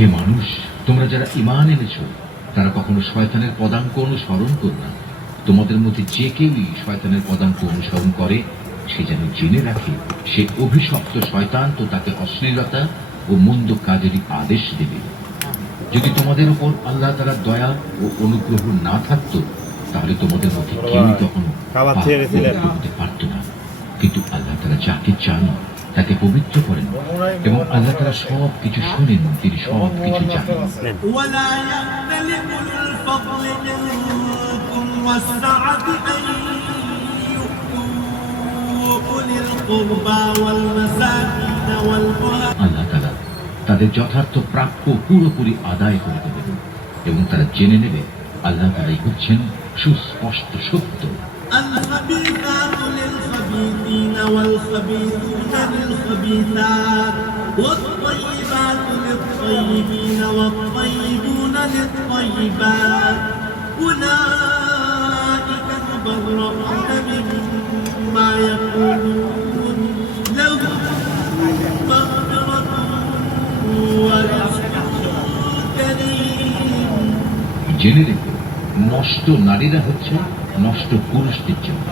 হে মানুষ তোমরা যারা ইমান এনেছো তারা কখনো শয়তানের পদাঙ্ক অনুসরণ করো না। তোমাদের মধ্যে যে কেউই শয়তানের পদাঙ্ক অনুসরণ করে সে যেন জেনে রাখে সে অভিশপ্ত শয়তান তো তাকে অশ্লীলতা ও মন্দ কাজেরই আদেশ দেবে। যদি তোমাদের উপর আল্লাহ তারা দয়া ও অনুগ্রহ না থাকতো তাহলে তোমাদের মধ্যে কেউই। করতে পারতো না। কিন্তু আল্লাহ তারা যাকে চান তাকে পবিত্র করেন এবং আল্লাহ তারা সব কিছু শুনেন তিনি সব কিছু জানেন আল্লাহ তারা তাদের যথার্থ প্রাপ্য পুরোপুরি আদায় করে দেবেন এবং তারা জেনে নেবে আল্লাহ তালাই হচ্ছেন সুস্পষ্ট সত্য। الخبيثات للخبيثين والخبيثون للخبيثات والطيبات للطيبين والطيبون للطيبات أولئك مبرؤون مما يقولون لهم مغفرة ورزق كريم জেনে রেখো নষ্ট নারীরা হচ্ছে নষ্ট পুরুষদের জন্য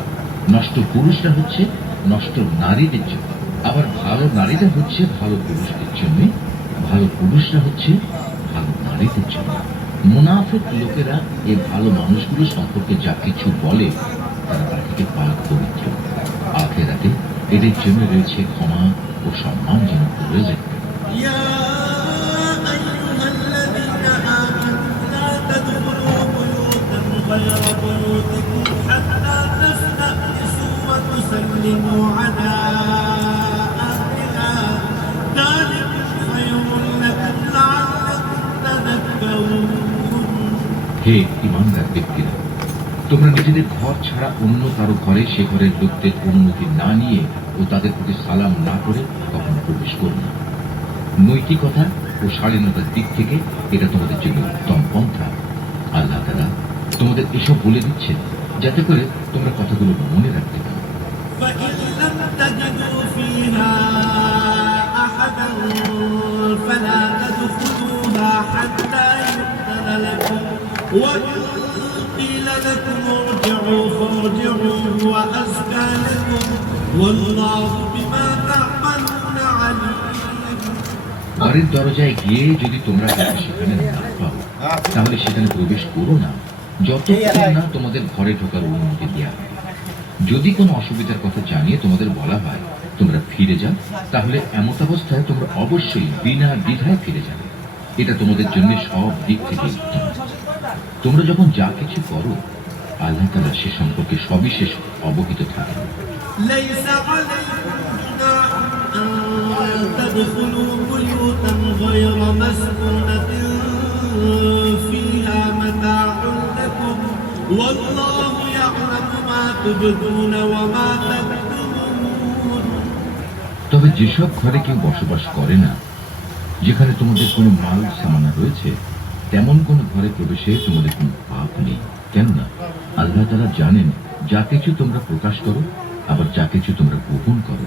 নষ্ট পুরুষরা হচ্ছে নষ্ট নারীদের জন্য আবার ভালো নারীরা হচ্ছে ভালো পুরুষদের জন্য ভালো পুরুষরা হচ্ছে ভালো নারীদের জন্য মুনাফিক লোকেরা এ ভালো মানুষগুলো সম্পর্কে যা কিছু বলে তারা তা থেকে পাক পবিত্র আখেরাতে এদের জন্য রয়েছে ক্ষমা ও সম্মানজনক রেজেক্ট يا أيها الذين آمنوا لا تدخلوا بيوتا غير بيوتكم حتى تستأنسوا وتسلموا على হে ইমানদার ব্যক্তিরা, তোমরা নিজেদের ঘর ছাড়া অন্য কারও ঘরে সে ঘরের লোকদের অনুমতি না নিয়ে ও তাদের প্রতি সালাম না করে কখনো প্রবেশ করো না। নৈতিকতা ও স্বাধীনতার দিক থেকে এটা তোমাদের জন্য উত্তম পন্থা। আল্লাহ তোমাদের এসব বলে দিচ্ছেন, যাতে করে তোমরা কথাগুলো মনে রাখতে পারো। قيل لكم ارجعوا فارجعوا هو أزكى لكم والله بما تعملون عليم ঘরের দরজায় গিয়ে যদি তোমরা কাউকে সেখানে না পাও তাহলে সেখানে প্রবেশ করো না যতক্ষণ না তোমাদের ঘরে ঢোকার অনুমতি দেওয়া হয় যদি কোনো অসুবিধার কথা জানিয়ে তোমাদের বলা হয় তোমরা ফিরে যাও তাহলে এমত অবস্থায় তোমরা অবশ্যই বিনা দ্বিধায় ফিরে যাবে এটা তোমাদের জন্য সব দিক থেকে উত্তম তোমরা যখন যা কিছু করো আল্লাহ তালা সে সম্পর্কে সবিশেষ অবহিত থাকে। তবে যেসব ঘরে কেউ বসবাস করে না যেখানে তোমাদের কোনো মাল সামানা রয়েছে তেমন কোনো ঘরে প্রবেশে তোমাদের কোন পাপ নেই। কেননা আল্লাহ তারা জানেন যা কিছু তোমরা প্রকাশ করো আবার যা কিছু তোমরা গোপন করো।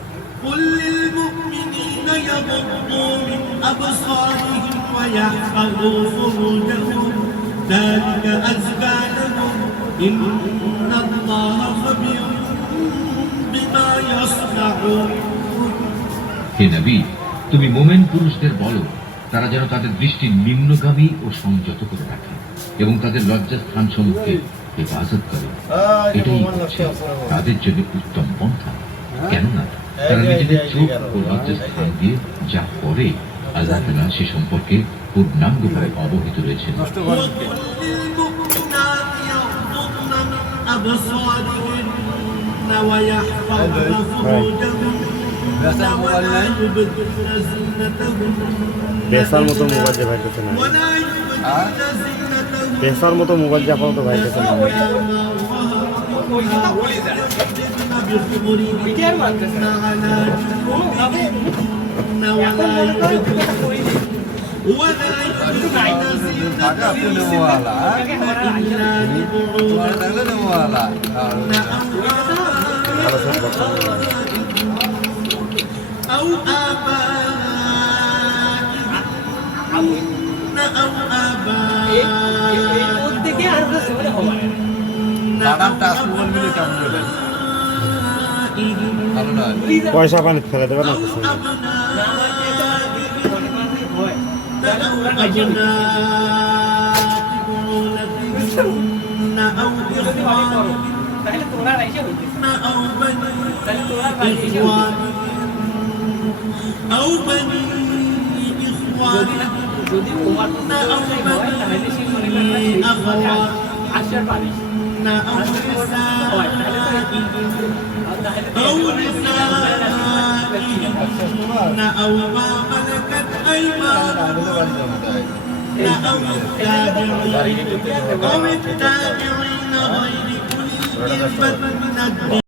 হে নবী তুমি মোমেন পুরুষদের বলো তারা যেন তাদের দৃষ্টি নিম্নগামী ও সংযত করে রাখে এবং তাদের লজ্জাস্থান সমূহকে হেফাজত করে এটাই হচ্ছে তাদের জন্য উত্তম পন্থা কেননা তারা নিজেদের চোখ ও লজ্জাস্থান দিয়ে যা করে আল্লাহ তালা সে সম্পর্কে পূর্ণাঙ্গভাবে অবহিত রয়েছেন وقل للمؤمنات يغضضن من أبصارهن ويحفظن فروجهن বেসার মতো মোবাইল যে ভাইর না বেসার মতো মোবাইল যে আপাতত ভাই কাছে না আলোচনা করতে أو آبائهن أو آبائهن أو এই এই- এই মধ্যে গিয়ে আর হচ্ছে মানে হবে না। বাদাম টাচ মোবাইল মিলে কেমন নেবেন ভালো নয় Reason- পয়সা পানি ফেলে দেবে না কিছু না আমার যে এটা মনে করেন যে হয়, তাহলে ওরা কাজে হচ্ছে। أو যদি ভালো করো, তাহলে তোরা রাইসে হইতেছে। أو بني তাহলে তোরা রাইসে হইতেছে। أو بني إخوانهن أو بني أو أو ما ملكت أو التابعين أو التابعين غير من الدين